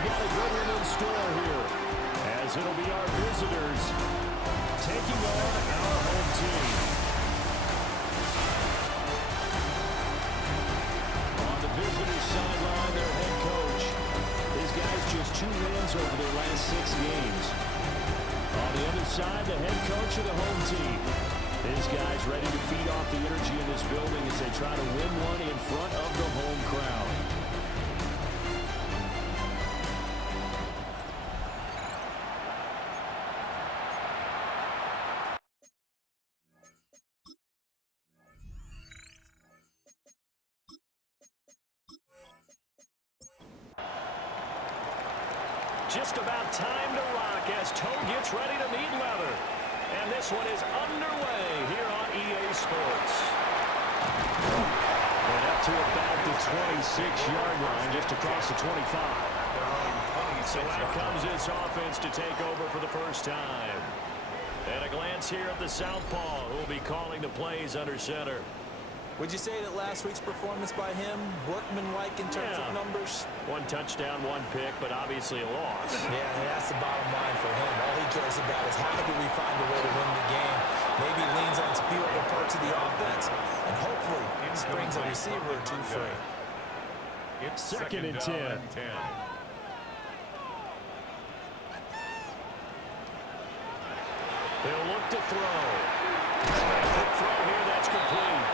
we've got a good one in store here, as it'll be our visitors taking on our home team. On the visitors' sideline, their head coach. His guys just 2 wins over their last 6 games. On the other side, the head coach of the home team. His guys ready to feed off the energy in this building as they try to win one in front of the home crowd. Just about time to rock as Toe gets ready to meet leather. And this one is underway here on EA Sports. And up to about the 26-yard line, just across the 25. So out comes this offense to take over for the first time. And a glance here at the southpaw, who will be calling the plays under center. Would you say that last week's performance by him, workman-like in terms of numbers? 1 touchdown, 1 pick, but obviously a loss. Yeah, that's the bottom line for him. All he cares about is how do we find a way to win the game. Maybe leans on a few other parts of the offense, and hopefully springs a receiver or 2 free. It's 2nd and 10. They'll look to throw. Quick throw here, that's complete.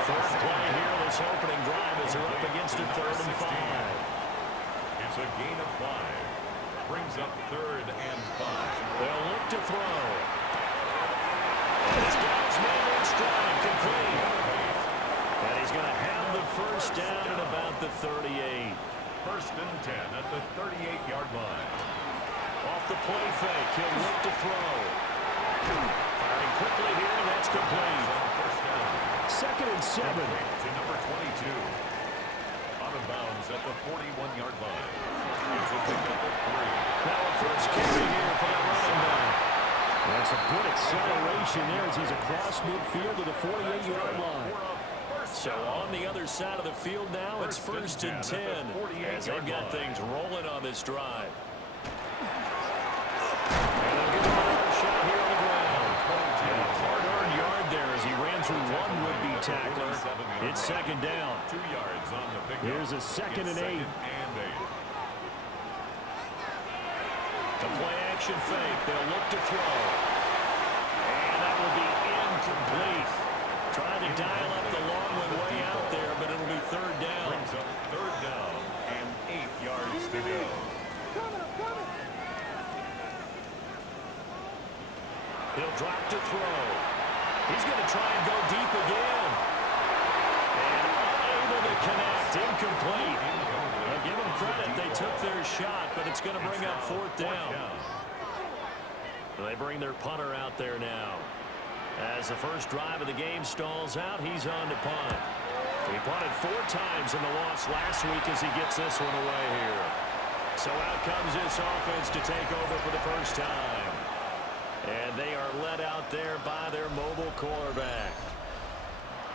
Third play here, this opening drive as they're up against a 3rd and 5. It's a gain of 5. Brings up 3rd and 5. They'll look to throw. This guy's made in stride, complete. And he's going to have the first down at about the 38. 1st and 10 at the 38-yard line. Off the play fake, he'll look to throw. Firing quickly here, and that's complete. 2nd and 7. To number 22. Out of bounds at the 41-yard line. It's a pickup of 3. Now a first carry here for the running back. That's a good acceleration there as he's across midfield to the 48-yard line. So on the other side of the field now, it's 1st and 10 as they've got things rolling on this drive. And they'll give him another shot here on the ground. And a hard-earned yard there as he ran through one would-be tackler. It's 2nd down. 2 yards on the pickup. Here's a 2nd and 8. The play action fake. They'll look to throw. And that will be incomplete. Trying to dial up the long one way out there, but it'll be 3rd down. Brings up 3rd down and 8 yards to go. He'll drop to throw. He's going to try and go deep again. And unable to connect. Incomplete. Well, give them credit. They took their shot, but it's going to bring up 4th down. They bring their punter out there now. As the first drive of the game stalls out, he's on to punt. He punted 4 times in the loss last week as he gets this one away here. So out comes this offense to take over for the first time. And they are led out there by their mobile quarterback.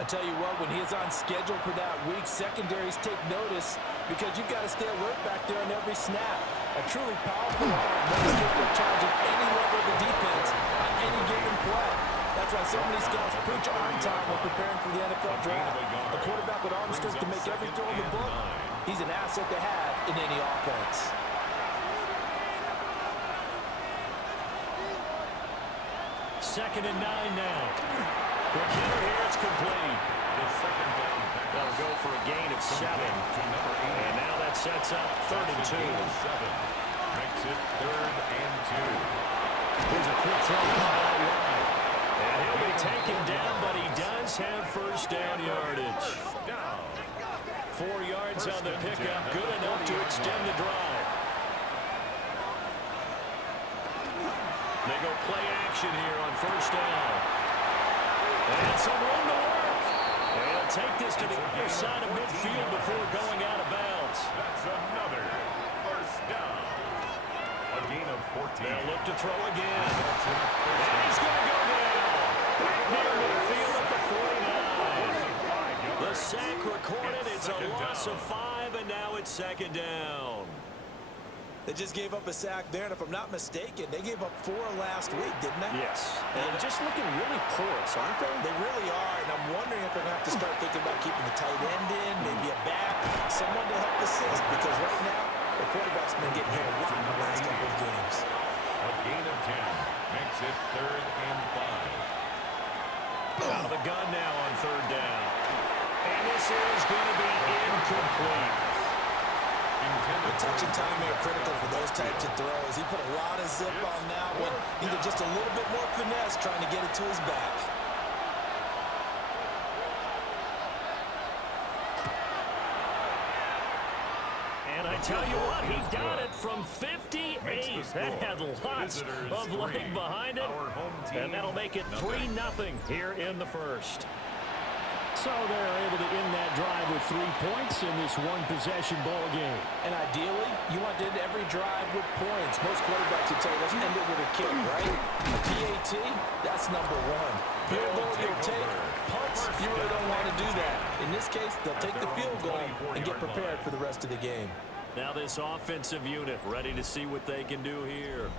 I tell you what, when he is on schedule for that week, secondaries take notice because you've got to stay alert back there on every snap. A truly powerful arm that is capable of charging any level of the defense on any given play. That's why so many scouts preach arm time when preparing for the NFL draft. A quarterback with arm strength to make every throw in the book, he's an asset to have in any offense. Second and 9 now. Quick hitter here, it's complete. The 2nd down. They'll go for a gain of 7. And now that sets up 3rd and 2. 7. Makes it 3rd and 2. Here's a quick throw out wide. And he'll be taken down, but he does have first down yardage. 4 yards on the pickup, good enough to extend the drive. They go play action here on first down. And some room to work. And he'll take this to the other side of midfield before going out of bounds. That's another first down. A gain of 14. They'll look to throw again. And he's going to go down. Back near midfield at the 49. The sack recorded. It's a loss of 5, and now it's 2nd down. They just gave up a sack there, and if I'm not mistaken, they gave up 4 last week, didn't they? Yes. And just looking really porous, aren't they? They really are, and I'm wondering if they're going to have to start thinking about keeping the tight end in, maybe a back, someone to help assist, because right now, the quarterback's been getting hit a lot in the last couple of games. A gain of 10 makes it 3rd and 5. Out of the gun now on 3rd down. And this is going to be incomplete. The touch and timing are critical for those types of throws. He put a lot of zip on that one. Needed just a little bit more finesse trying to get it to his back. And I tell you what, he got it from 58. That had lots of leg behind it. And that'll make it 3-0 here in the first. So they're able to end that drive with 3 points in this one-possession ball game. And ideally, you want to end every drive with points. Most quarterbacks would tell you, let's end it with a kick, right? A PAT, that's number 1. Field goal you'll take. Punts, you really don't want to do that. In this case, they'll take the field goal and get prepared for the rest of the game. Now this offensive unit ready to see what they can do here.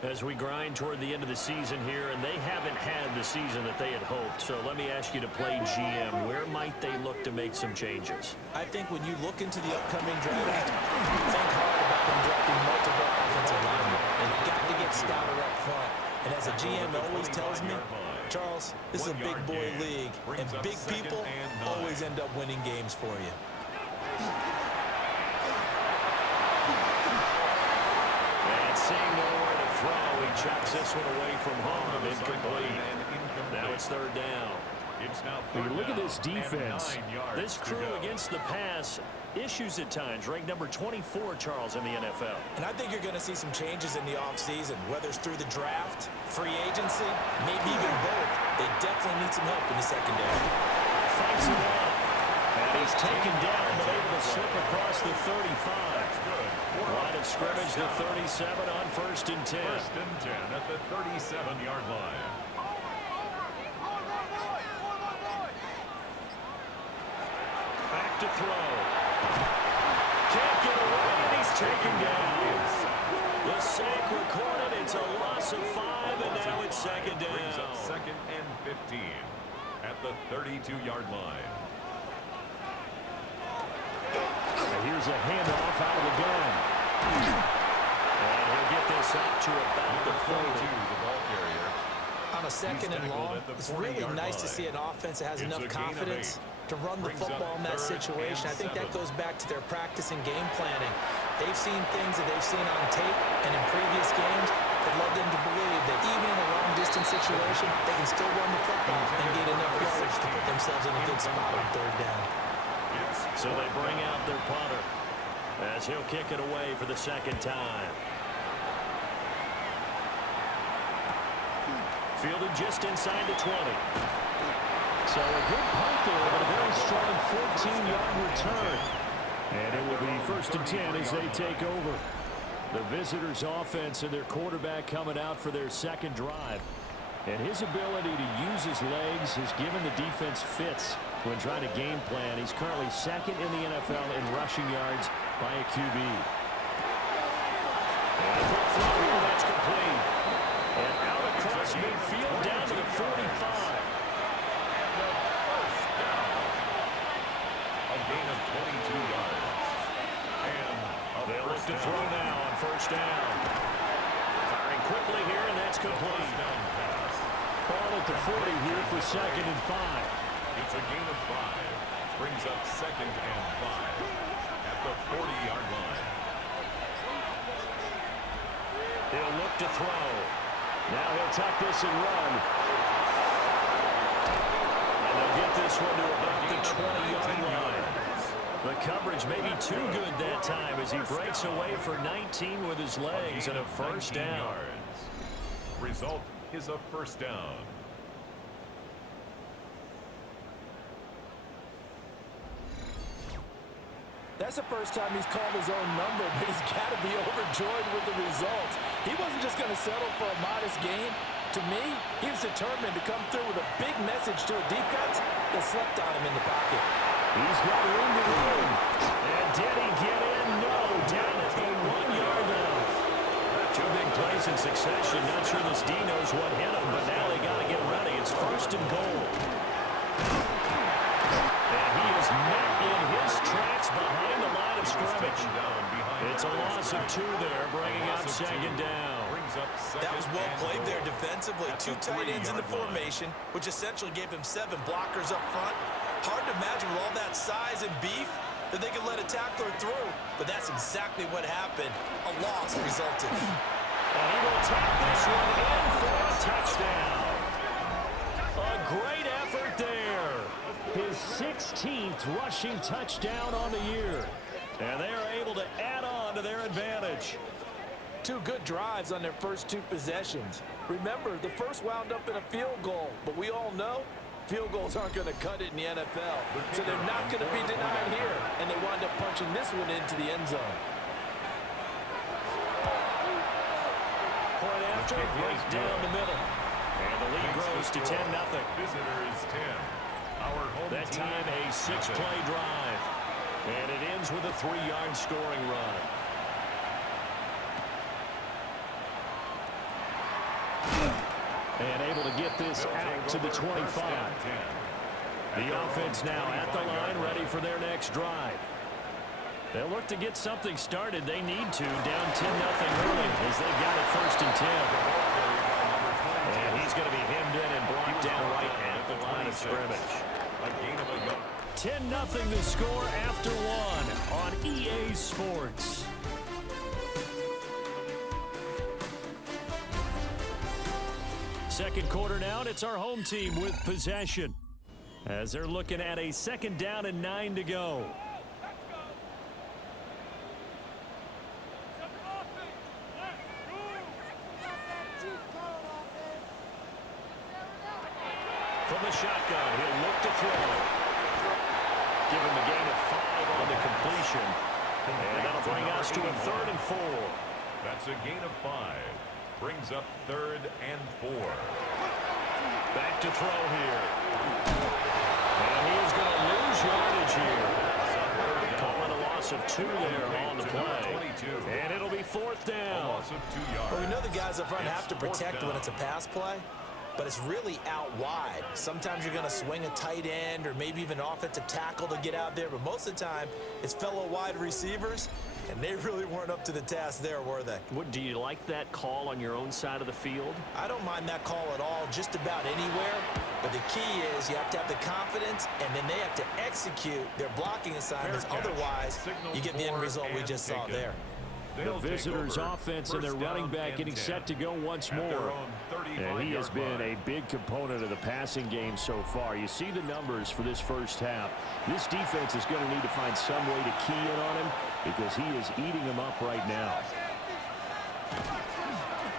As we grind toward the end of the season here, and they haven't had the season that they had hoped. So let me ask you to play GM. Where might they look to make some changes? I think when you look into the upcoming draft, think hard about them drafting multiple offensive linemen. They've got to get stouter up front. And as a GM always tells me, Charles, this is a big boy league, and big people always end up winning games for you. And seeing nowhere to throw, he chucks this one away from home. Incomplete. Now it's 3rd down. When you look at this defense, this crew against the pass, issues at times. Ranked number 24, Charles, in the NFL. And I think you're going to see some changes in the offseason, whether it's through the draft, free agency, maybe even both. They definitely need some help in the secondary. Fights it off. And he's taken down, but able to slip across the 35. Line of scrimmage, the 37 on 1st and 10. 1st and 10 at the 37-yard line. Back to throw. Can't get away, and he's taken down. The sack recorded. It's a loss of 5, and now it's 2nd down. Brings up 2nd and 15 at the 32-yard line. here's a handoff out of the gun. And he'll get this up to about the 42, the ball carrier. On a 2nd and long, it's really nice to see an offense that has enough confidence to run the football in that situation. I think that goes back to their practice and game planning. They've seen things that they've seen on tape and in previous games that led them to believe that even in a long-distance situation, they can still run the football and get enough yardage to put themselves in a good spot on 3rd down. So they bring out their punter as he'll kick it away for the 2nd time. Fielded just inside the 20. So a good punt there, but a very strong 14-yard return. And it will be 1st and 10 as they take over. The visitors' offense and their quarterback coming out for their 2nd drive. And his ability to use his legs has given the defense fits when trying to game plan. He's currently 2nd in the NFL in rushing yards by a QB. And a quick throw here, that's complete. And out across midfield down to the 45. A gain of 22 yards. And they'll look to throw now on 1st down. Firing quickly here, and that's complete. Ball at the 40 here for 2nd and 5. It's a gain of 5. Brings up 2nd and 5 at the 40-yard line. He'll look to throw. Now he'll tuck this and run. And they'll get this one to about the 20-yard line. The coverage may be too good that time as he breaks away for 19 with his legs and a 1st down. Result is a 1st down. That's the first time he's called his own number, but he's got to be overjoyed with the results. He wasn't just going to settle for a modest gain. To me, he was determined to come through with a big message to a defense that slept on him in the pocket. He's got room to run. And did he get in? No. Down at the 1-yard in succession. Not sure this D knows what hit him, but now they got to get ready. It's 1st and goal. And he is met in his tracks behind the line of scrimmage. It's a loss of 2 there, bringing up 2nd down. That was well played there defensively. 2 tight ends in the formation, which essentially gave him 7 blockers up front. Hard to imagine with all that size and beef that they could let a tackler through, but that's exactly what happened. A loss resulted. And he will tap this one in for a touchdown. A great effort there. His 16th rushing touchdown on the year. And they are able to add on to their advantage. 2 good drives on their first 2 possessions. Remember, the first wound up in a field goal, but we all know field goals aren't going to cut it in the NFL. So they're not going to be denied here, and they wind up punching this one into the end zone. Point after, right down the middle. And the lead grows to 10-0. Visitors 10. Our home That team time a 6-play drive. And it ends with a 3-yard scoring run. And able to get this out to the 25. The offense now at the line, ready for their next drive. They'll look to get something started. They need to, down 10-0 early as they got it 1st and 10. And he's going to be hemmed in and blocked down right at the line of scrimmage. 10-0 the score after 1 on EA Sports. Second quarter now, and it's our home team with possession as they're looking at a 2nd down and 9 to go. From the shotgun, he'll look to throw. Give him a gain of 5 on the completion. And that'll bring us to a 3rd and 4. That's a gain of 5. Brings up 3rd and 4. Back to throw here. And he is going to lose yardage here. Calling a loss of 2 there on the play. And it'll be 4th down. A loss of 2 yards. Well, we know the guys up front have to protect when it's a pass play, but it's really out wide. Sometimes you're going to swing a tight end or maybe even an offensive tackle to get out there, but most of the time it's fellow wide receivers, and they really weren't up to the task there, were they? Do you like that call on your own side of the field? I don't mind that call at all, just about anywhere. But the key is you have to have the confidence, and then they have to execute their blocking assignments. Otherwise, you get the end result we just saw there. The visitors' offense and their running back getting set to go once more. And he has been a big component of the passing game so far. You see the numbers for this first half. This defense is going to need to find some way to key in on him because he is eating them up right now.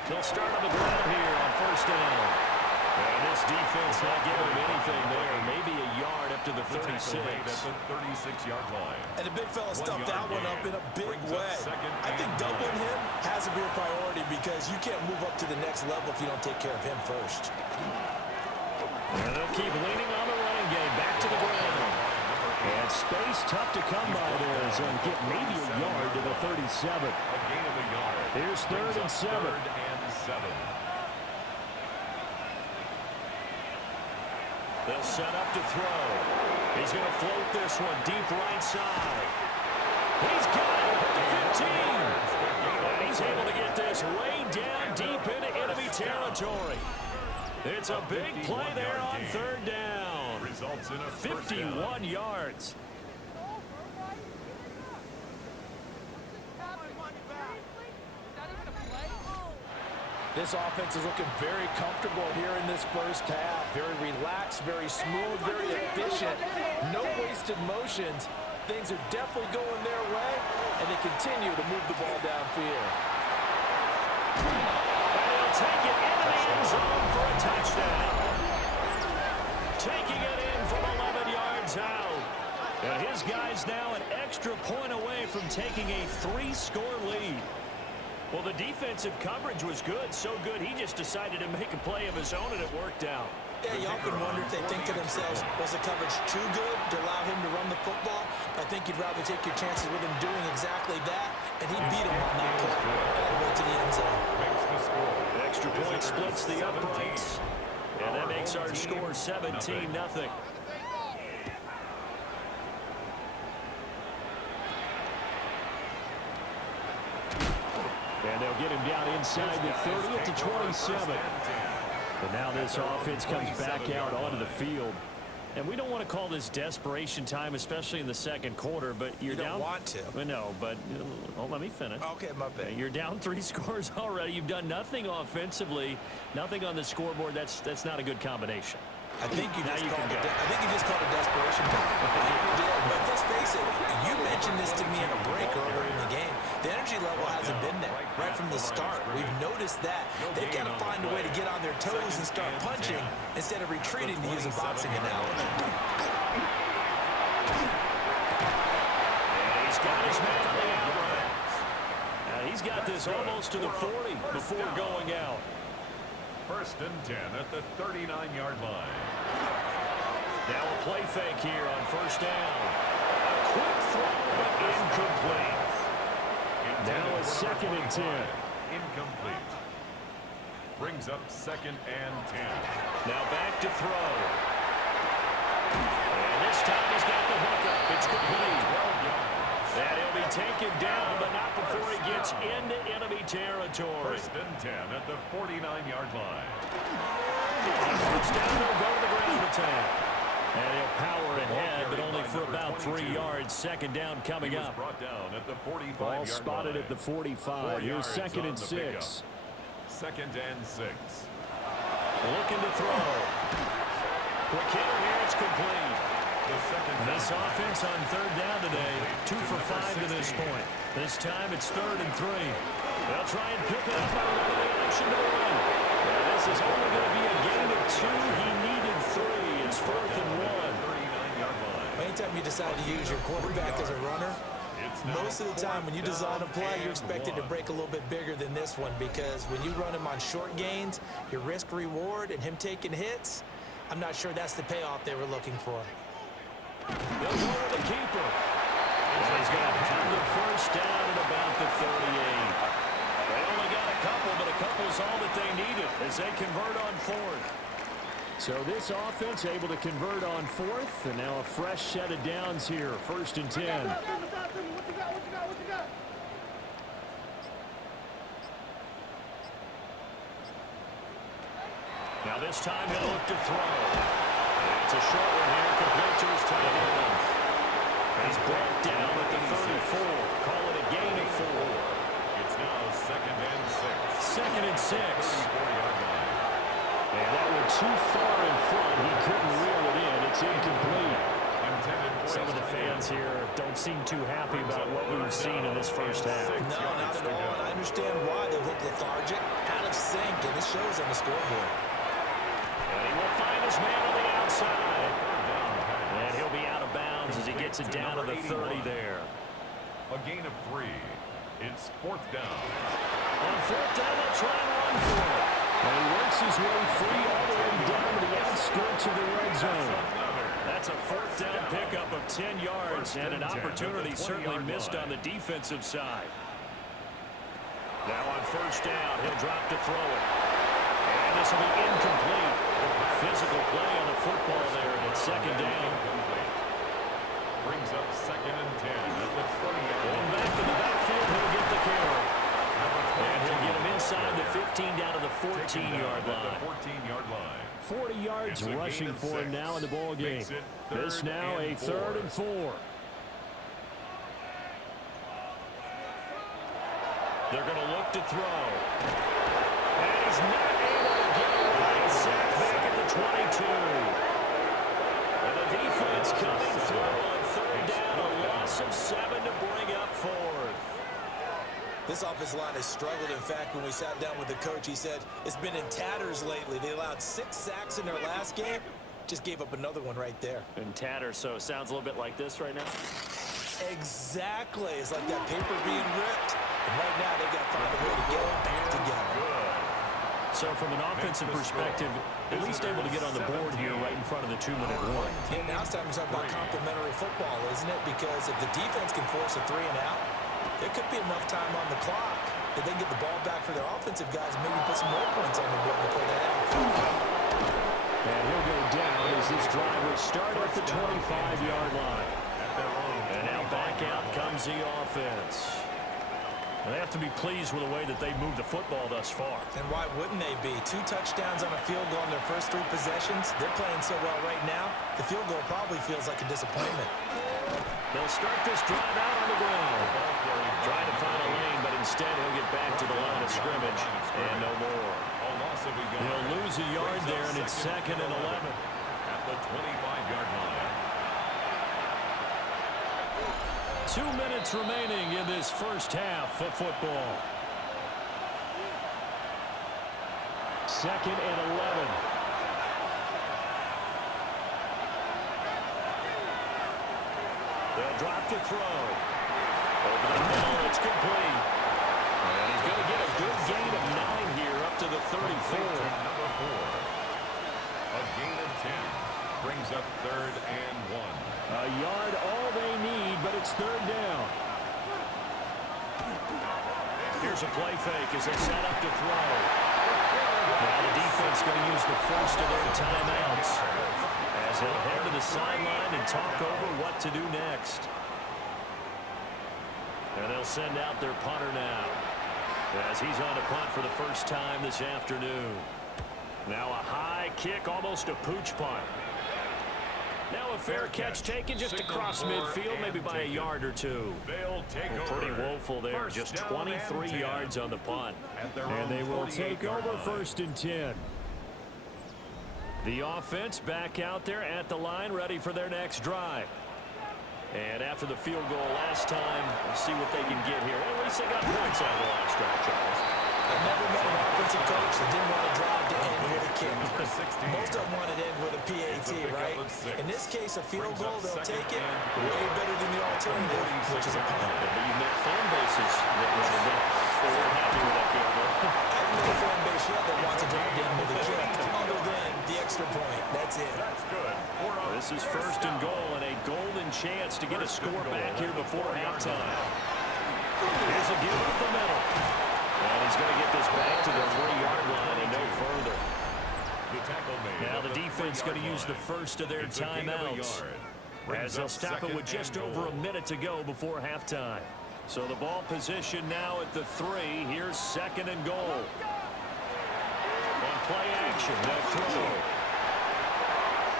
They'll start on the ground here on 1st down. And this defense not giving him anything there. Maybe a yard up to the 36. That's a 36-yard line. And the big fella stuffed that one up in a big way. I think doubling him has to be a priority because you can't move up to the next level if you don't take care of him first. And they'll keep leaning on the running game. Back to the ground. And space tough to come by there as they'll get maybe a yard to the 37. A gain of a yard. Here's 3rd and 7. 3rd and 7. They'll set up to throw. He's going to float this one deep right side. He's got it at the 15. And he's able to get this way down deep into enemy territory. It's a big play there on 3rd down. Results in a 51 yards. This offense is looking very comfortable here in this first half. Very relaxed, very smooth, very efficient. No wasted motions. Things are definitely going their way, and they continue to move the ball downfield. And he'll take it into the end zone for a touchdown. Taking it in from 11 yards out. And his guy's now an extra point away from taking a 3-score lead. Well, the defensive coverage was good, so good he just decided to make a play of his own, and it worked out. Yeah, you often wonder if they think to themselves, was the coverage too good to allow him to run the football? I think you'd rather take your chances with him doing exactly that, and he beat him on that play all the way to the end zone. Makes the score extra point splits the uprights. And that makes our score 17-0. And they'll get him down inside the 30 at the 27. But now this offense comes back out onto the field. And we don't want to call this desperation time, especially in the second quarter, but you're down. You don't want to. No, but let me finish. Okay, my bad. You're down 3 scores already. You've done nothing offensively, nothing on the scoreboard. That's not a good combination. I think you just called it desperation time. You did, but let's face it. You mentioned this to me in a break earlier in the game. The energy level hasn't been there right from the start. We've noticed that. They've got to find a way to get on their toes and start punching instead of retreating, to use a boxing analogy. And he's got his man on the outright. Now he's got this almost to the 40 before going out. 1st and 10 at the 39-yard line. Now a play fake here on 1st down. A quick throw, but incomplete. Now a 2nd and 10. Incomplete. Brings up 2nd and 10. Now back to throw. And this time he's got the hookup. It's complete. And he'll be taken down, but not before he gets into enemy territory. 1st and 10 at the 49-yard line. First down, they'll go to the ground attack. And he'll power ahead, but only for about 3 yards. 2nd down coming up. Brought down at the 45-yard Ball spotted line. at the 45. Here's 2nd and 6. 2nd and 6. Looking to throw. Quick hitter here, it's complete. This offense on 3rd down today, 2 for 5 to this point. This time it's 3rd and 3. They'll try and pick it up by running the action to win. This is only going to be a gain of 2. He needed 3. It's 4th and 1. Anytime you decide to use your quarterback as a runner, most of the time when you design a play, you're expected to break a little bit bigger than this one, because when you run him on short gains, your risk-reward and him taking hits, I'm not sure that's the payoff they were looking for. They'll go with the keeper. And he's going to have the 1st down at about the 38. They only got a couple, but a couple's all that they needed as they convert on 4th. So this offense able to convert on 4th, and now a fresh set of downs here. 1st and 10. Now this time he'll look to throw. It's a short one here, complete to his tight end. He's brought down at the 34. Call it a gain of 4. It's now 2nd and 6. 2nd and 6. And that one too far in front. He couldn't reel it in. It's incomplete. Some of the fans here don't seem too happy about what we've seen in this first half. No, not at all. And I understand why they look lethargic, out of sync, and it shows on the scoreboard. And he will find his man on the outside. And he'll be out of bounds as he gets it down to the 30 there. A gain of 3. It's 4th down. On 4th down, they'll try and run for it. And he works his way free all the way down to the outskirts of the red zone. That's a 4th down pickup of 10 yards and an opportunity certainly missed on the defensive side. Now on 1st down, he'll drop to throw it. And this will be incomplete. Physical play on the football there, and it's 2nd down. Brings up 2nd and 10 at the 20-yard Going line. back to the backfield, he'll get the carry. And he'll get him inside the 15 down to the 14-yard line. 14-yard line. 40 yards rushing for him now in the ball game. This now a 3rd and 4. They're going to look to throw. And he's not able to get away. Sacked back at the 22. And the defense coming through on 3rd down. A loss of 7 to bring up 4th. This offensive line has struggled. In fact, when we sat down with the coach, he said it's been in tatters lately. They allowed 6 sacks in their last game. Just gave up another one right there. In tatters, so it sounds a little bit like this right now. Exactly. It's like that paper being ripped. And right now, they've got to find a way to get it back together. So from an offensive perspective, at least able to get on the board here right in front of the 2-minute warning. Yeah, now it's time to talk about complementary football, isn't it? Because if the defense can force a 3 and out, there could be enough time on the clock if they get the ball back for their offensive guys, maybe put some more points on the board before they have. And he'll go down as this drive will start at the 25-yard line. And now back out comes the offense. They have to be pleased with the way that they moved the football thus far. And why wouldn't they be? 2 touchdowns on a field goal in their first 3 possessions. They're playing so well right now, the field goal probably feels like a disappointment. They'll start this drive out on the ground. Trying to find a lane, but instead he'll get back to the line of scrimmage. And no more. He'll lose a yard there, and it's 2nd and 11. At the 25-yard line. 2 minutes remaining in this first half of football. 2nd and 11. They'll drop to throw. Over the middle, it's complete. And he's going to get a good gain of 9 here up to the 34. Number 4. A gain of 10 brings up 3rd and 1. A yard all they need, but it's 3rd down. Here's a play fake as they set up to throw. Now the defense going to use the first of their timeouts as they'll head to the sideline and talk over what to do next. And they'll send out their punter now as he's on to punt for the first time this afternoon. Now a high kick, almost a pooch punt. Now a fair catch taken just across midfield, maybe by a yard or 2. They'll take over. Pretty woeful there, just 23 yards on the punt. And they will take over 1st and 10. The offense back out there at the line, ready for their next drive. And after the field goal last time, we'll see what they can get here. At least they got points out of the last drive, Charles. I've never met an offensive coach that didn't want to drive to end with a kick. Most of them wanted to end with a PAT, right? In this case, a field goal, they'll take it. Way better than the alternative, which is a punt. But you've met fan bases that were happy with that field goal. I haven't met a fan base yet that wants to drive to end with a kick, other than the extra point. That's it. That's good. This is 1st and goal and a golden chance to get a score back here before halftime. Here's a give up the middle. And he's going to get this back to the 3-yard line and no further. Now the defense going to use the first of their timeouts as they'll stop it with just over a minute to go before halftime. So the ball position now at the 3. Here's 2nd and goal. On play action, they'll throw.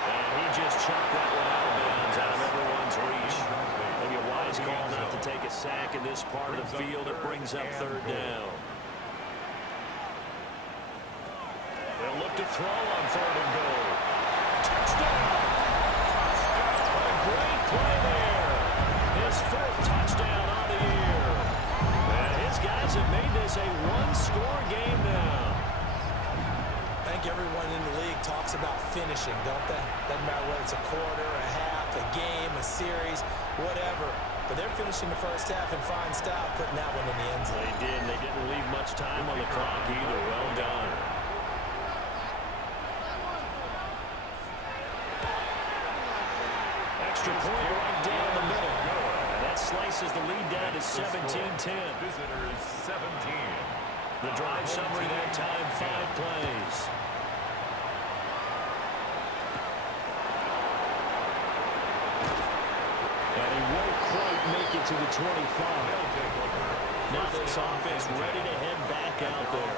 And he just chucked that one out of bounds, out of everyone's reach. Maybe a wise call not to take a sack in this part of the field. It brings up 3rd down. They'll look to throw on 3rd and goal. Touchdown! A great play there. His 4th touchdown on the year. And his guys have made this a 1-score game now. I think everyone in the league talks about finishing, don't they? Doesn't matter whether it's a quarter, a half, a game, a series, whatever. But they're finishing the first half in fine style, putting that one in the end zone. They did. They didn't leave much time on the clock either. Well done. Extra point right down the middle. And that slices the lead down to 17-10. Visitors 17. The drive summary that time, 5 plays. And he won't quite make it to the 25. Now this offense ready to head back out there.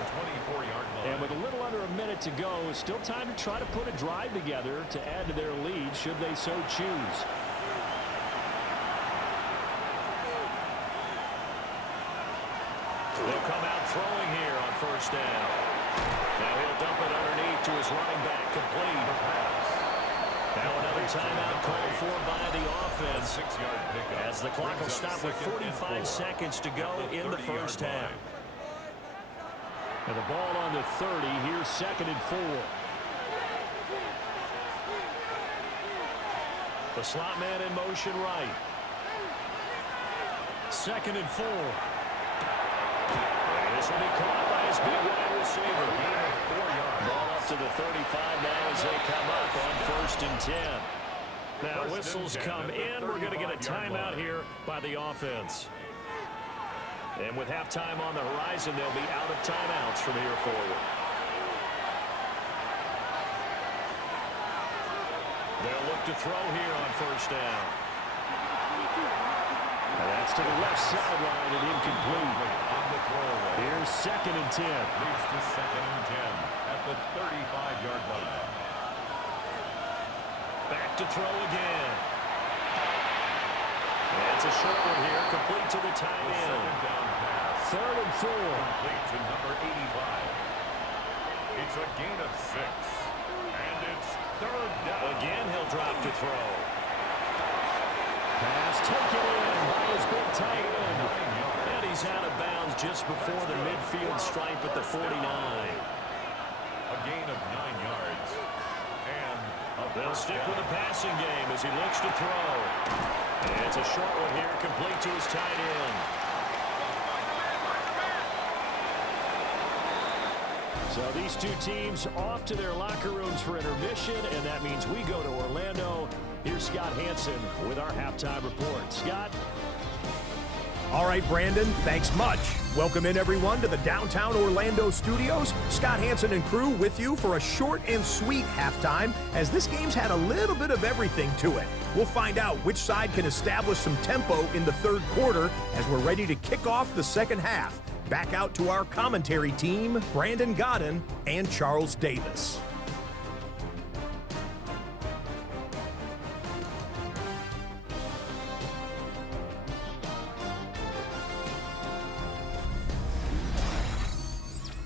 24-yard line. And with a little under a minute to go, still time to try to put a drive together to add to their lead should they so choose. They'll come out throwing here on 1st down. Now he'll dump it underneath to his running back, complete. Now another timeout called for by the offense as the clock will stop with 45 seconds to go in the first half. And the ball on the 30, here's 2nd and 4. The slot man in motion right. 2nd and 4. And this will be caught by his big wide receiver. Ball up to the 35 now as they come up on 1st and 10. Now whistles come in. We're going to get a timeout here by the offense. And with halftime on the horizon, they'll be out of timeouts from here forward. They'll look to throw here on first down. And that's to the left sideline and incomplete. On the throwaway. Here's 2nd and 10. Leads to 2nd and 10 at the 35-yard line. Back to throw again. That's a short one here, complete to the tight The end. 2nd down pass. 3rd and 4. Complete to number 85. It's a gain of 6. And it's 3rd down. Again, he'll drop to throw. Pass taken in by his big tight end. And he's out of bounds just before the midfield stripe at the 49. A gain of 9 yards. And They'll stick with the passing game as he looks to throw. And it's a short one here, complete to his tight end. So these two teams off to their locker rooms for intermission, and that means we go to Orlando. Here's Scott Hansen with our halftime report. Scott? All right, Brandon, thanks much. Welcome in, everyone, to the downtown Orlando studios. Scott Hansen and crew with you for a short and sweet halftime, as this game's had a little bit of everything to it. We'll find out which side can establish some tempo in the third quarter as we're ready to kick off the second half. Back out to our commentary team, Brandon Godden and Charles Davis.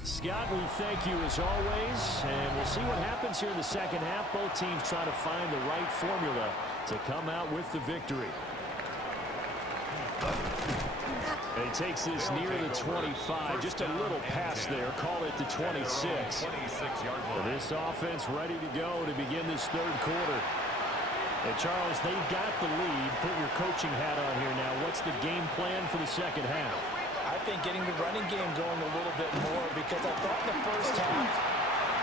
Scott, we thank you as always, and we'll see what happens here in the second half. Both teams try to find the right formula to come out with the victory. And he takes this near the 25. Just a little pass there. Call it the 26. This offense ready to go to begin this third quarter. And Charles, they've got the lead. Put your coaching hat on here now. What's the game plan for the second half? I think getting the running game going a little bit more, because I thought in the first half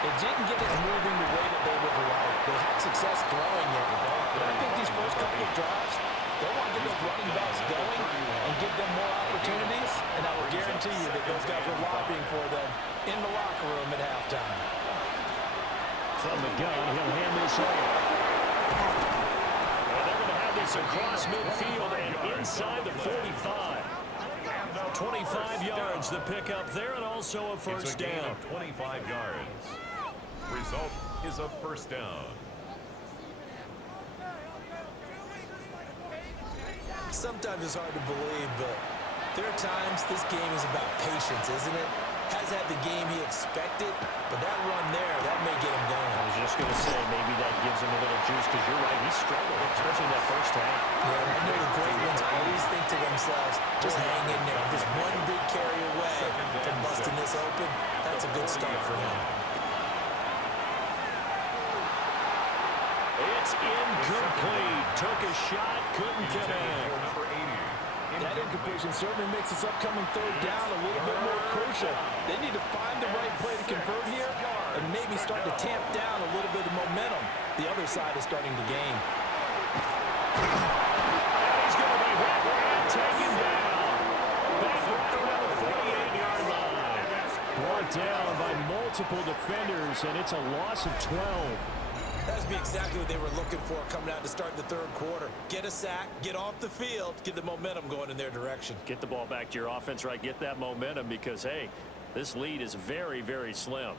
it didn't get it moving the way that they would like. They had success throwing it. But I think these first couple of drives, they want to get those running backs going and give them more opportunities. And I will guarantee you that those guys were lobbying for them in the locker room at halftime. From the gun, he'll hand this over. And they're going to have this across midfield and inside the 45. 25 yards the pickup there, and also a first down. 25 yards. Result is a first down. Sometimes it's hard to believe, but there are times this game is about patience, isn't it? Has had the game he expected, but that run there, that may get him going. I was just going to say, maybe that gives him a little juice, because you're right, he struggled, especially in that first half. Yeah, and I know the great ones always think to themselves, just hang in there. Just one big carry away from busting this open. That's a good start for him. It's incomplete. Took a shot, couldn't connect. Number 80. That incompletion certainly makes this upcoming third down a little bit more crucial. They need to find the right play to convert here and maybe start to tamp down a little bit of momentum. The other side is starting to gain. He's going to be hit and taken down. Back right around the 48-yard line. Brought down by multiple defenders, and it's a loss of 12. That'd be exactly what they were looking for coming out to start the third quarter. Get a sack, get off the field, get the momentum going in their direction. Get the ball back to your offense, right? Get that momentum, because, hey, this lead is very, very slim.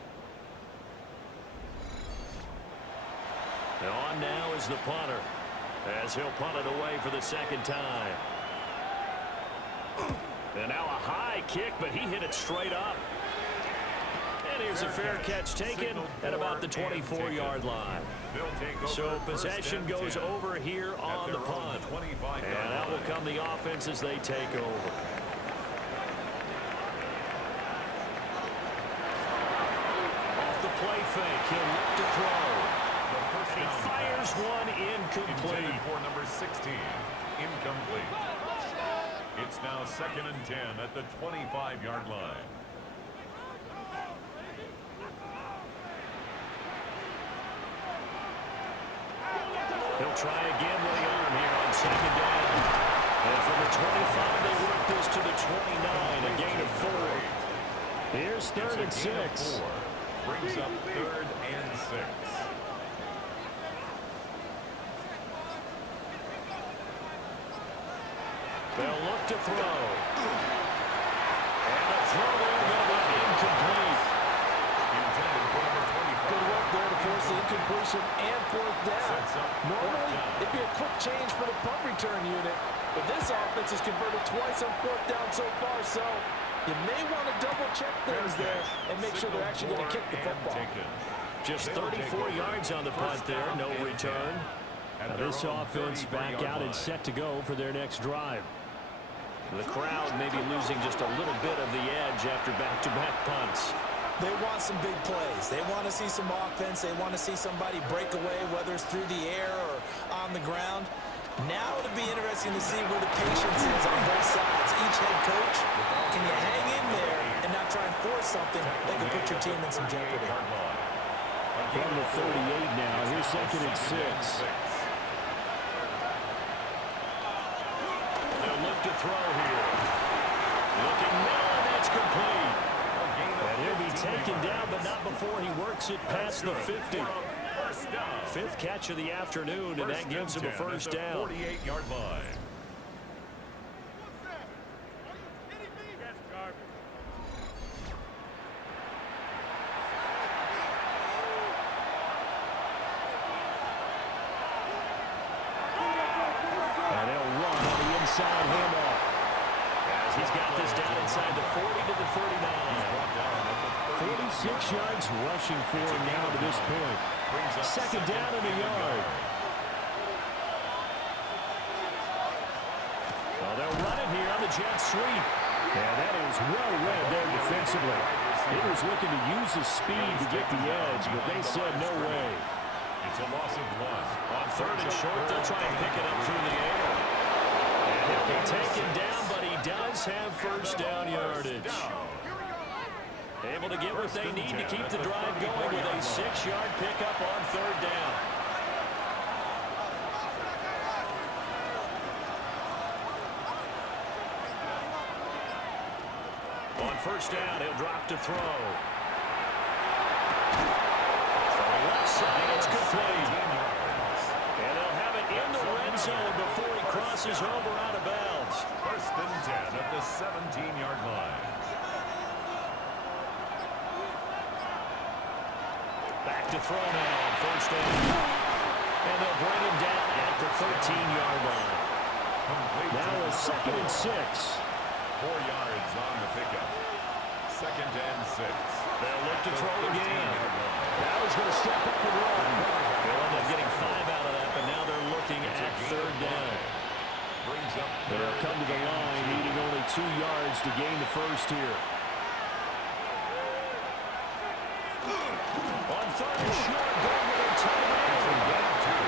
And on now is the punter, as he'll punt it away for the second time. And now a high kick, but he hit it straight up. And here's a fair catch taken at about the 24-yard line. So possession goes over here on the punt. And out will come the offense as they take over. Off the play fake, he'll look to throw. He fires one incomplete. For number 16, incomplete. It's now 2nd and 10 at the 25-yard line. He'll try again with the arm here on second down. And from the 25, they work get this to the 29, a gain of 4. Here's 3rd and 6. Brings up 3rd and 6. They'll look to throw. And the throw there going to be incomplete. Intended for number 25. Good work there to force the incompletion and 4th down. Normally, it'd be a quick change for the punt return unit, but this offense has converted twice on 4th down so far, so you may want to double-check things there and make sure they're actually going to kick the football. Just 34 yards on the punt there, no return. Now this offense back out and set to go for their next drive. The crowd may be losing just a little bit of the edge after back-to-back punts. They want some big plays. They want to see some offense. They want to see somebody break away, whether it's through the air or on the ground. Now it'll be interesting to see where the patience is on both sides. Each head coach, can you hang in there and not try and force something that can put your team in some jeopardy? From the 38 now, here's 2nd and 6. They'll look to throw here. Looking now, and that's complete. And he'll be taken down, but not before he works it past the 50. 5th catch of the afternoon, and that gives him a first down. 48-yard line. And they'll run on the inside handoff. As he's got this down inside the 40 to the 39. 46 yards rushing for him now to this point. 2nd down and a yard. Well, they'll run it here on the jet sweep. Yeah, that is well read there defensively. He was looking to use his speed to get the edge, but they said no way. It's a loss of 1. On 3rd and short, they'll try and pick it up through the air. And he'll be taken down, but he does have first down yardage. Able to get what they need to keep the drive going with a 6-yard pickup on 3rd down. On 1st down, he'll drop to throw. From the left side, it's complete. And they'll have it in the red zone before he crosses over out of bounds. 1st and 10 at the 17-yard line. Back to throw now on 1st down. And they'll bring him down at the 13-yard line. Now a 2nd and 6. 4 yards on the pickup. 2nd and 6. They'll look to throw again. Now he's going to step up and run. They'll end up getting 5 out of that, but now they're looking at 3rd down. Brings up They'll come to the line, needing only 2 yards to gain the first here. On 3rd and short, going with a timeout.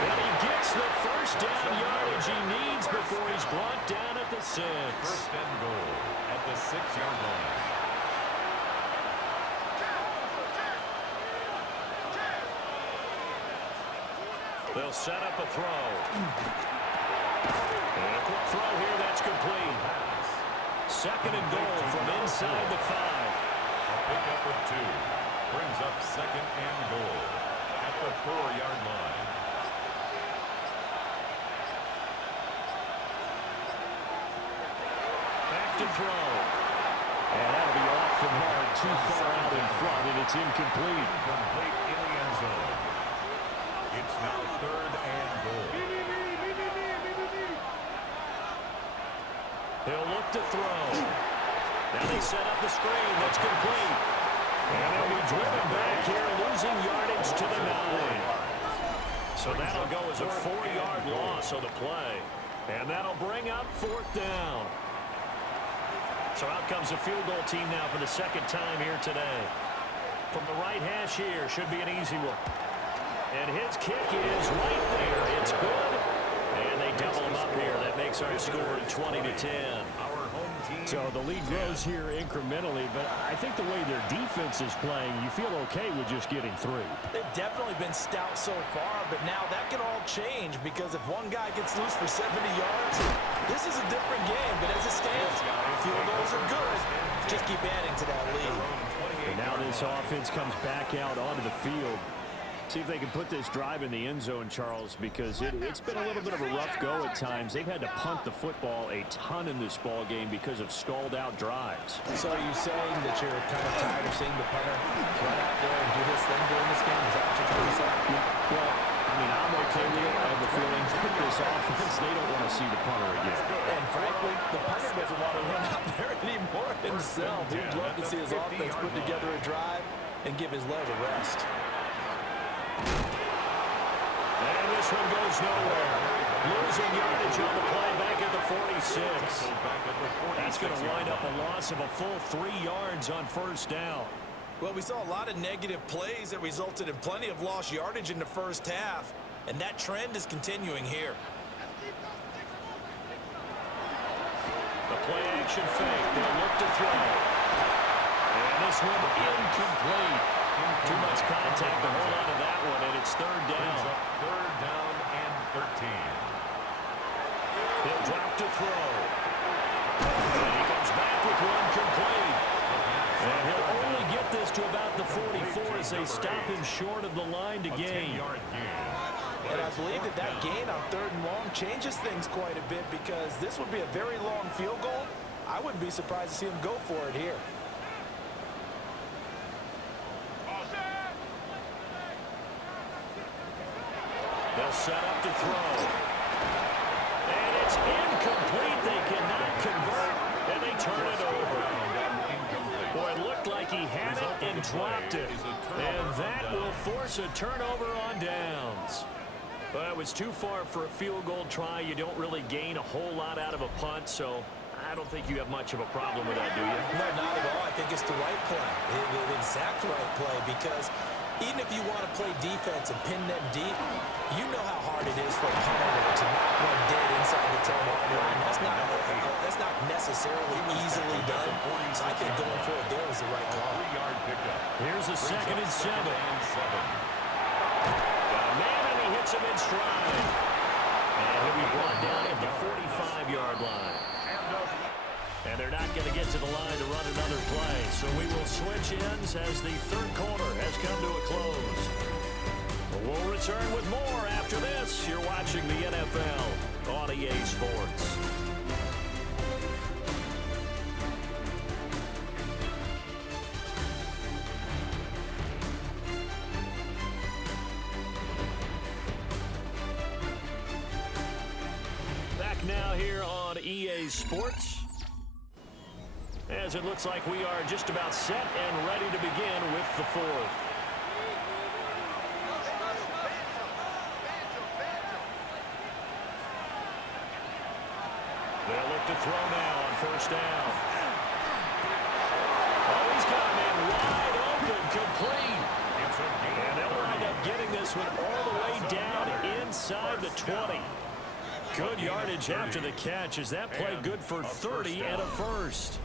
And he gets the first down yardage he needs before he's brought down at the 6. 1st and goal at the 6-yard line. They'll set up a throw. And a quick throw here, that's complete. 2nd and goal from inside the 5. A pickup of 2. Brings up 2nd and goal at the 4-yard line. Back to throw. And that'll be off the mark, too far out in front, and it's incomplete. Complete in the end zone. It's now 3rd and goal. He'll look to throw. Now they set up the screen. That's complete. And they'll be driven back here, losing yardage to the 9. So that'll go as a 4-yard loss on the play. And that'll bring up 4th down. So out comes the field goal team now for the 2nd time here today. From the right hash here, should be an easy one. And his kick is right there. It's good. And they double him up here. That makes our score 20-10. So the lead grows here incrementally, but I think the way their defense is playing, you feel okay with just getting 3. They've definitely been stout so far, but now that can all change because if one guy gets loose for 70 yards, this is a different game. But as it stands, field goals are good. Just keep adding to that lead. And now this offense comes back out onto the field. See if they can put this drive in the end zone, Charles, because it's been a little bit of a rough go at times. They've had to punt the football a ton in this ball game because of stalled-out drives. So are you saying that you're kind of tired of seeing the punter run out there and do his thing during this game? Is that what you're trying to say? Well, I mean, I'm okay with it. I have the feeling that this offense, they don't want to see the punter again. And frankly, the punter doesn't want to run out there anymore himself. He'd love to see his offense put together a drive and give his leg a rest. And this one goes nowhere. Losing yardage on the play back at the 46. That's going to wind up a loss of a full 3 yards on first down. Well, we saw a lot of negative plays that resulted in plenty of lost yardage in the first half, and that trend is continuing here. The play action fake. They'll look to throw. And this one incomplete. Too much contact to hold on to that one, and it's third down. Third down and 13. He'll drop to throw. And he comes back with one complete. And he'll only get this to about the 44 as they stop him short of the line to gain. And I believe that gain on third and long changes things quite a bit because this would be a very long field goal. I wouldn't be surprised to see him go for it here. They'll set up to throw. And it's incomplete. They cannot convert, and they turn it over. Boy, it looked like he had it and dropped it. And that will force a turnover on downs. Well, it was too far for a field goal try. You don't really gain a whole lot out of a punt, so I don't think you have much of a problem with that, do you? No, not at all. I think it's the right play, the exact right play, because even if you want to play defense and pin them deep, you know how hard it is for a punter to knock one dead inside the 10-yard line. That's not necessarily easily done. So I think going for it there was the right call. Here's a 2nd and 7. Got a man, and he hits him in stride. And he'll be brought down at the 45-yard line. And they're not going to get to the line to run another play. So we will switch ends as the third quarter has come to a close. We'll return with more after this. You're watching the NFL on EA Sports. Back now here on EA Sports, as it looks like we are just about set and ready to begin with the fourth. They'll look to throw now on first down. Oh, he's got him in wide open, complete. And they'll wind up getting this one all the way down inside the 20. Good yardage after the catch. Is that play good for 30 and a first?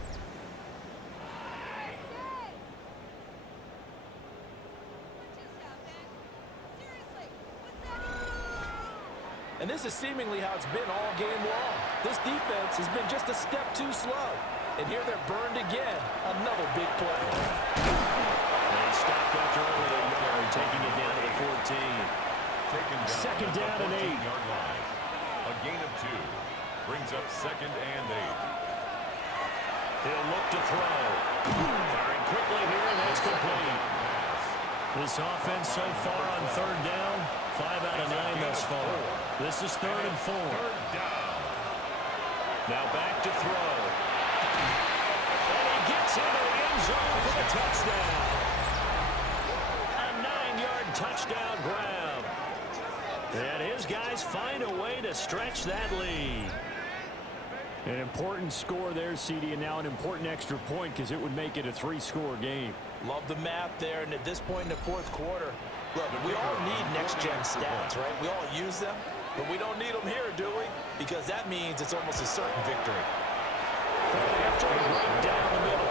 And this is seemingly how it's been all game long. This defense has been just a step too slow. And here they're burned again. Another big play. They stopped after only a yard, taking it down to the 14. Second down and 8. Line. A gain of 2 brings up 2nd and 8. He'll look to throw. Firing quickly here, and that's complete. This offense so far on third down, 5 out of 9 thus far. This is 3rd and 4. Now back to throw. And he gets into the end zone for the touchdown. A 9-yard touchdown grab. And his guys find a way to stretch that lead. An important score there, CD, and now an important extra point because it would make it a 3-score game. Love the math there, and at this point in the fourth quarter, look, we all need next-gen stats, right? We all use them, but we don't need them here, do we? Because that means it's almost a certain victory. After right down the middle.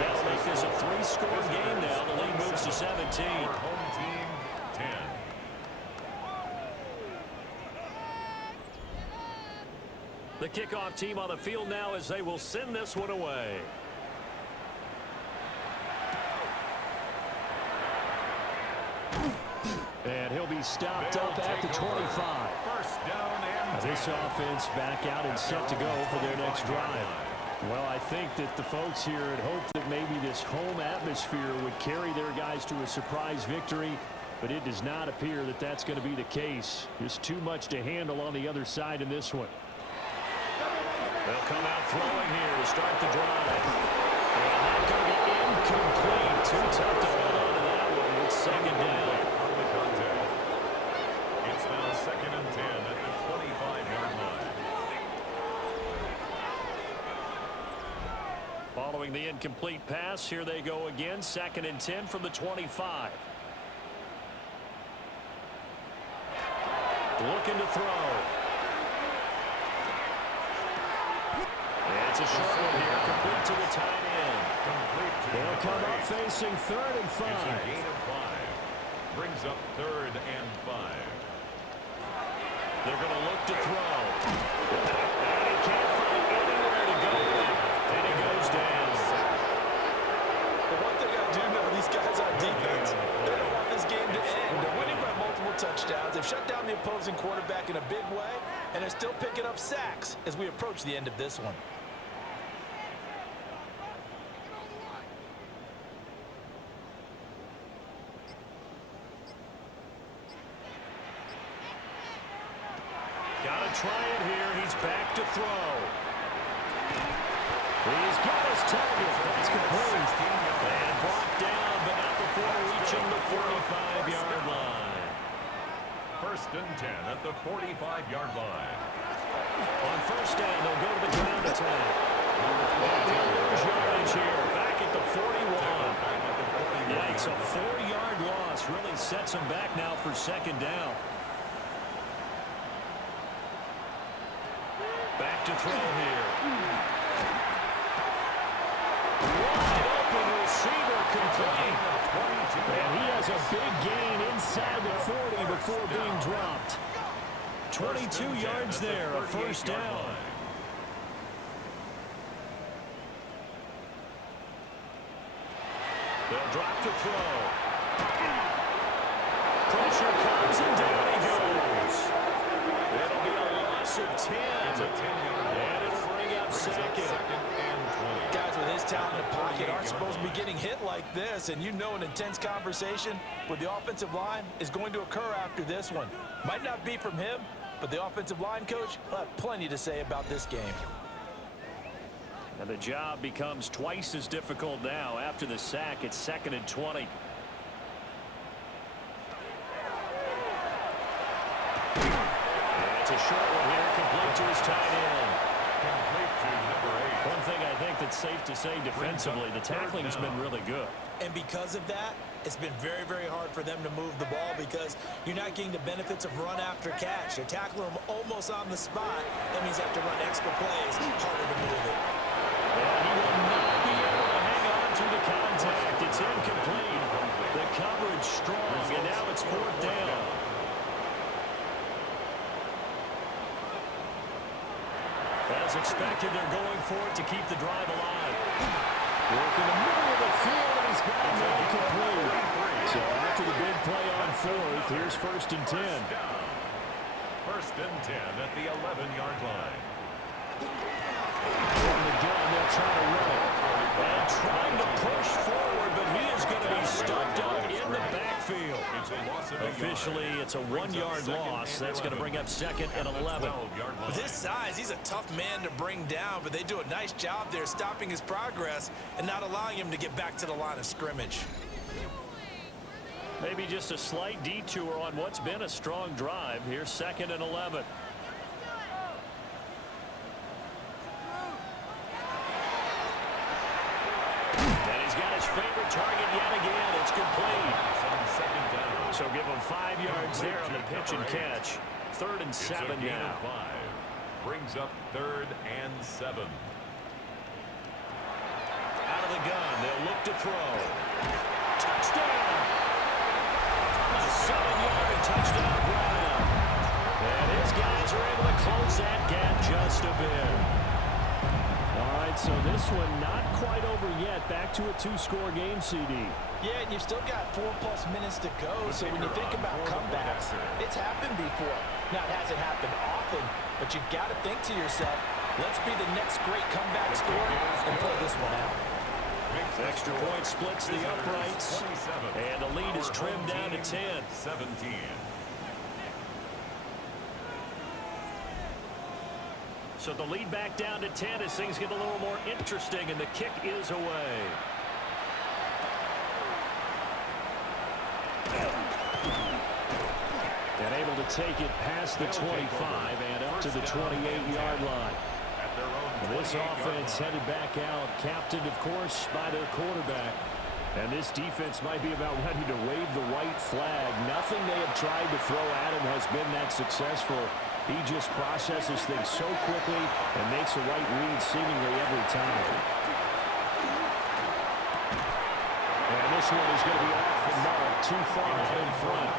That'll make this a 3-score game now. The lead moves to 17. Home team, 10. The kickoff team on the field now as they will send this one away. And he'll be stopped up at the 25. First down and This offense back out and set to go for their next drive. Well, I think that the folks here had hoped that maybe this home atmosphere would carry their guys to a surprise victory, but it does not appear that that's going to be the case. Just too much to handle on the other side in this one. They'll come out throwing here to start the drive. And that's going to be incomplete. Too tough to hold on to that one. It's second down. It's now second and 10 at the 25-yard line. Following the incomplete pass, here they go again. Second and 10 from the 25. Looking to throw. And it's a short one here, complete to the tight end. They'll come up facing 3rd and 5. It's a gain of 5. Brings up 3rd and 5. They're going to look to throw. And he can't find anywhere to go. And he goes down. The one thing I do know, these guys on defense, they don't want this game to end. They're winning by multiple touchdowns. They've shut down the opposing quarterback in a big way, and they're still picking up sacks as we approach the end of this one. Got to try it here. He's back to throw. He's got his target. That's complete. And brought down, but not before reaching the 45-yard line. First and 10 at the 45-yard line. On first down, they'll go to the ground attack. And he'll lose yardage here. Back at the 41. Yeah, it's a 4-yard loss. Really sets him back now for second down. Back to throw here. Wide open receiver complete. And he has a big gain inside the 40 before being dropped. 22 yards there, a first down. They'll drop to throw. Pressure comes and down he goes. It'll be a loss of 10. And it'll bring up second. Guys with his talent in the pocket aren't supposed to be getting hit like this, and you know an intense conversation with the offensive line is going to occur after this one. Might not be from him, but the offensive line coach will have plenty to say about this game. And the job becomes twice as difficult now. After the sack, it's second and 20. And it's a short one here, complete to his tight end. Complete to number 8. One thing I think that's safe to say defensively, the tackling's been really good. And because of that, it's been very, very hard for them to move the ball because you're not getting the benefits of run after catch. They're tackling them almost on the spot. That means they have to run extra plays, harder to move it. And he will not be able to hang on to the contact. It's incomplete. The coverage strong, and now it's fourth down. As expected, they're going for it to keep the drive alive. Work in the middle of the field, and he's got it incomplete. So after the big play on 4th, here's first and 10. First and 10 at the 11-yard line. From the gun, they'll try to run it. And trying to push forward, but he is going to be stuffed up in the backfield. Officially, it's a 1-yard loss. That's going to bring up second and 11. With his size, he's a tough man to bring down, but they do a nice job there stopping his progress and not allowing him to get back to the line of scrimmage. Maybe just a slight detour on what's been a strong drive. Here's second and 11. And he's got his favorite target yet again. It's complete. So give him 5 yards there on the pitch and catch. Third and 7 now. Brings up 3rd and 7. Out of the gun, they'll look to throw. Touchdown! A 7-yard touchdown grab. And his guys are able to close that gap just a bit. All right, so this one not quite over yet. Back to a two-score game, CD. Yeah, and you've still got 4+ minutes to go, so when you think about comebacks, it's happened before. Now, it hasn't happened often, but you've got to think to yourself, let's be the next great comeback story and play this one out. Extra point splits the uprights, and the lead is trimmed down to 10. 17. So the lead back down to 10 as things get a little more interesting, and the kick is away. And able to take it past the 25 and up to the 28-yard line. This offense headed back out, captained, of course, by their quarterback. And this defense might be about ready to wave the white flag. Nothing they have tried to throw at him has been that successful. He just processes things so quickly and makes a right read seemingly every time. And this one is going to be off the mark, too far out in front.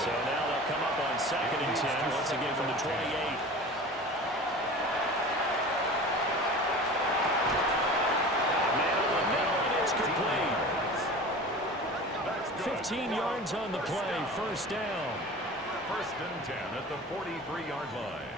So now they'll come up on 2nd and 10, once again from the 28. 15 yards on the play, first down. 1st and 10 at the 43-yard line.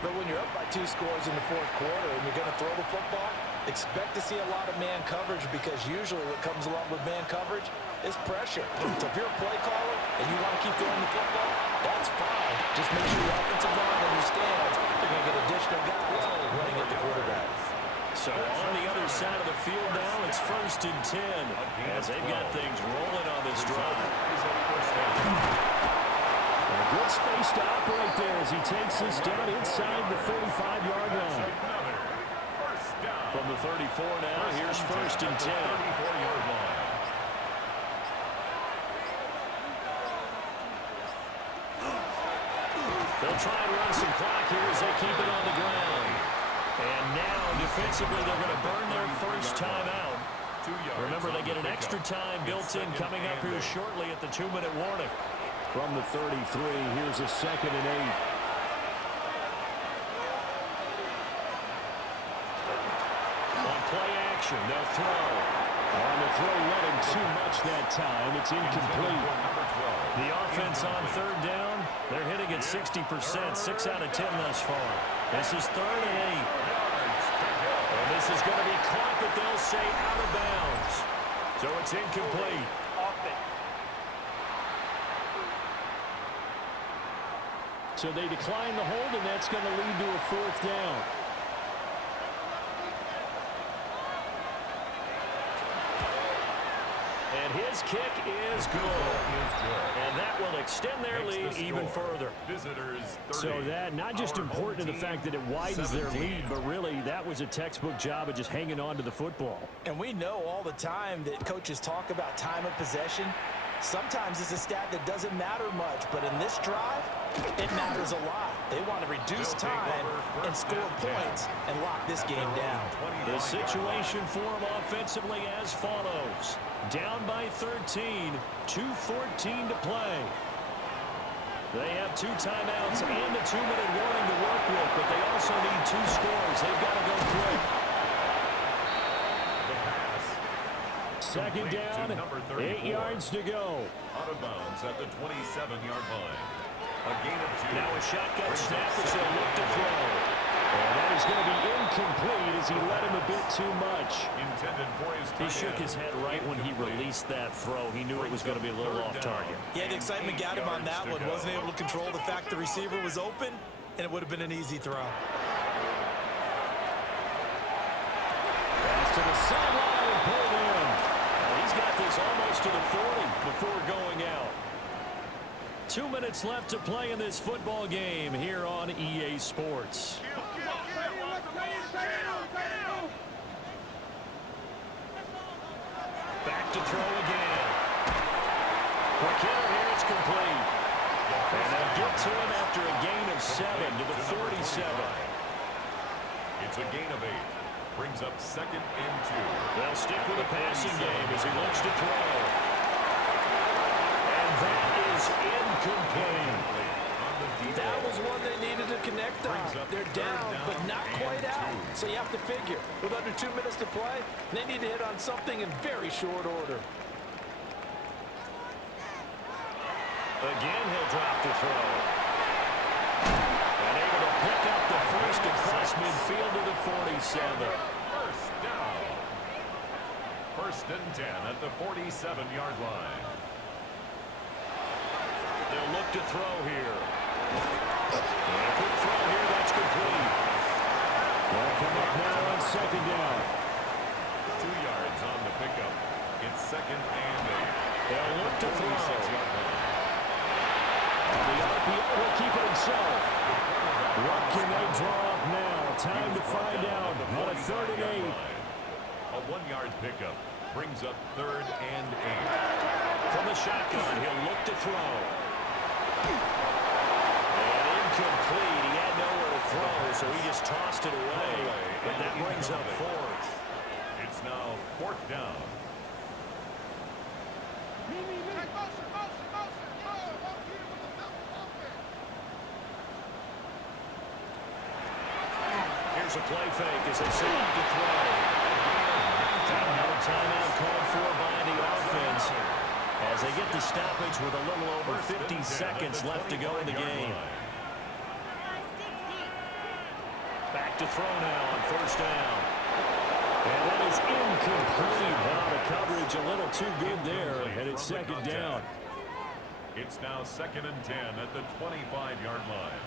But when you're up by 2 scores in the 4th quarter and you're going to throw the football, expect to see a lot of man coverage, because usually what comes along with man coverage is pressure. So if you're a play caller and you want to keep throwing the football, that's fine. Just make sure your offensive line understands they're going to get additional guys running at the quarterback. So on the other side of the field now, it's 1st and 10 as they've got things rolling on this drive. A good space to operate there as he takes this down inside the 35-yard line. From the 34 now, here's 1st and 10. 34-yard line. They'll try and run some clock here as they keep it on the ground. And now, defensively, they're going to burn their first timeout. Remember, they get an extra time built in coming up here shortly at the 2-minute warning. From the 33, here's a 2nd and 8. On play action, they'll throw. On the throw, let him too much that time. It's incomplete. The offense on 3rd down, they're hitting at 60%, 6 out of 10 thus far. This is 3rd and 8. And this is going to be caught, but they'll say out of bounds. So it's incomplete. So they decline the hold, and that's going to lead to a 4th down. And his kick is good. And that will extend their lead even further. So that, not just important in the fact that it widens their lead, but really that was a textbook job of just hanging on to the football. And we know all the time that coaches talk about time of possession. Sometimes it's a stat that doesn't matter much, but in this drive, it matters a lot. They want to reduce time and score points and lock this game down. The situation for them offensively as follows. Down by 13, 2:14 to play. They have 2 timeouts and a 2-minute warning to work with, but they also need 2 scores. They've got to go quick. 2nd down, 8 yards to go. Out of bounds at the 27-yard line. A gain of 2. Now a shotgun snap as they look to throw. And that is going to be incomplete as he led him a bit too much. Intended for his He shook his head right when he released that throw. He knew it was going to be a little off target. Yeah, the excitement got him on that one. Wasn't able to control the fact the receiver was open, and it would have been an easy throw. Pass to the sideline and pulled in. He's got this almost to the 40 before going out. 2 minutes left to play in this football game here on EA Sports. Back to throw again. McKinnon here, it's complete. And they'll get to him after a gain of 7 to the 47. It's a gain of 8. Brings up 2nd and 2. They'll stick with the passing game as he looks to throw. And that is incomplete. That was one they needed to connect on. They're down, but not quite out. So you have to figure, with under 2 minutes to play, they need to hit on something in very short order. Again, he'll drop to throw. And able to pick up the first across midfield to the 47. First down. 1st and 10 at the 47-yard line. They'll look to throw here. And a quick throw here, that's complete. They'll come up now on 2nd down. 2 yards on the pickup. It's 2nd and 8. They'll look to throw. 46-yard line. The RPO will keep it himself. What can they draw up now? Time to find out on a 3rd and 8. A 1-yard pickup brings up 3rd and 8. From the shotgun, he'll look to throw. And incomplete. He had nowhere to throw, so he just tossed it away. But that brings up 4th. It's now 4th down. Here's a play fake as they set up to throw. No timeout called for by the offense as they get the stoppage with a little over 50 seconds left to go in the game. Back to throw now on 1st down. And that is incomplete. Wow, the coverage a little too good there. And it's 2nd down. It's now 2nd and 10 at the 25-yard line.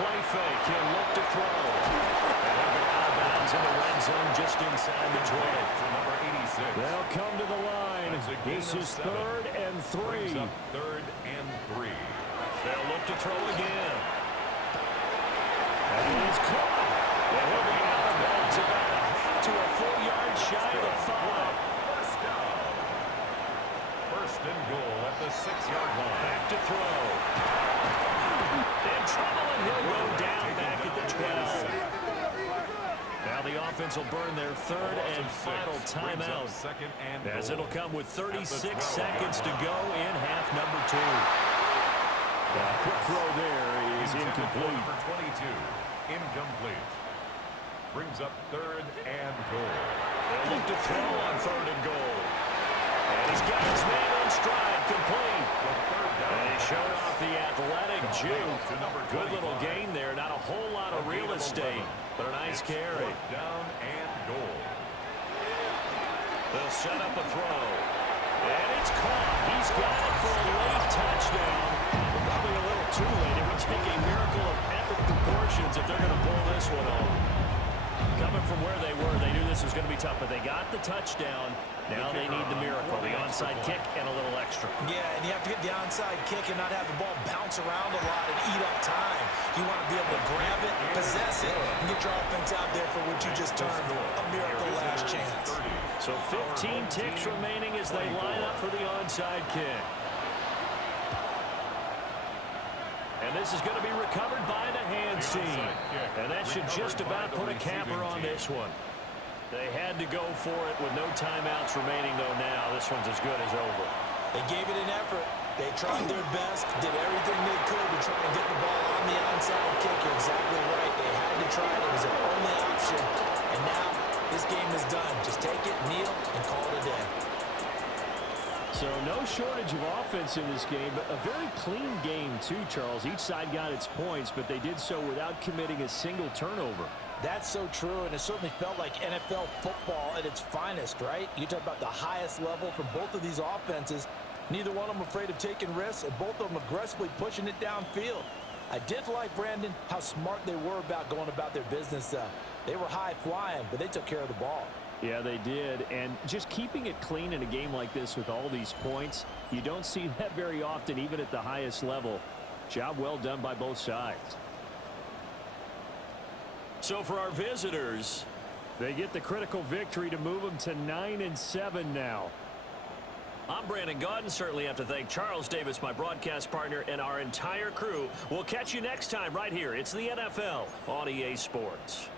Play fake. He'll look to throw. And he'll go out of bounds in the red zone just inside the 20. To number 86. They'll come to the line. This is 3rd and 3. 3rd and 3. They'll look to throw again. And he's caught. And he'll be out of bounds about a half to a full yard shy of the 5. First down. 1st and goal at the 6-yard line. Back to throw. In trouble, and he'll go down back at the 12. Now the offense will burn their 3rd and final timeout, 2nd and as goal. it'll come with 36 seconds to go in half number 2. Quick throw there is incomplete. For 22. Incomplete. Brings up 3rd and goal. They'll look to throw on 3rd and goal. And he's got his man on stride, complete. And he showed off the athletic juke. Good little gain there. Not a whole lot of real estate, but a nice carry. Down and goal. They'll set up a throw. And it's caught. He's got it for a late touchdown. Probably a little too late. It would take a miracle of epic proportions if they're going to pull this one off. Coming from where they were, they knew this was going to be tough, but they got the touchdown. Now they need the miracle, the onside kick and a little extra. Yeah, and you have to get the onside kick and not have the ball bounce around a lot and eat up time. You want to be able to grab it, possess it, and get your offense out there for what you just termed a miracle last chance. So 15 ticks remaining as they line up for the onside kick. And this is going to be recovered by the hands team. And that should just about put a capper on this one. They had to go for it with no timeouts remaining, though, now. This one's as good as over. They gave it an effort. They tried their best, did everything they could to try and get the ball on the onside kick. You're exactly right. They had to try it. It was their only option. And now this game is done. Just take it, kneel, and call it a day. So no shortage of offense in this game, but a very clean game too, Charles. Each side got its points, but they did so without committing a single turnover. That's so true, and it certainly felt like NFL football at its finest, right? You talk about the highest level for both of these offenses. Neither one of them afraid of taking risks, and both of them aggressively pushing it downfield. I did like, Brandon, how smart they were about going about their business. They were high-flying, but they took care of the ball. Yeah, they did, and just keeping it clean in a game like this with all these points, you don't see that very often, even at the highest level. Job well done by both sides. So for our visitors, they get the critical victory to move them to 9-7 now. I'm Brandon Gaudin. Certainly have to thank Charles Davis, my broadcast partner, and our entire crew. We'll catch you next time right here. It's the NFL on EA Sports.